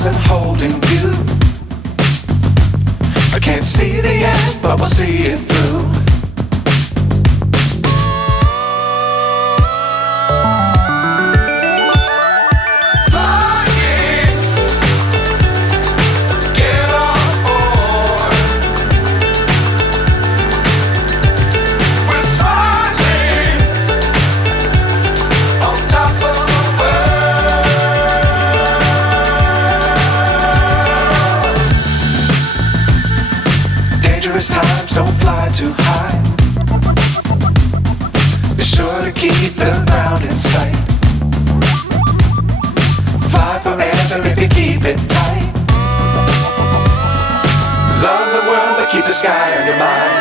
stars and holding you. I can't see the end, but we'll see it through. Times don't fly too high. Be sure to keep the ground in sight. Fly forever if you keep it tight. Love the world but keep the sky on your mind.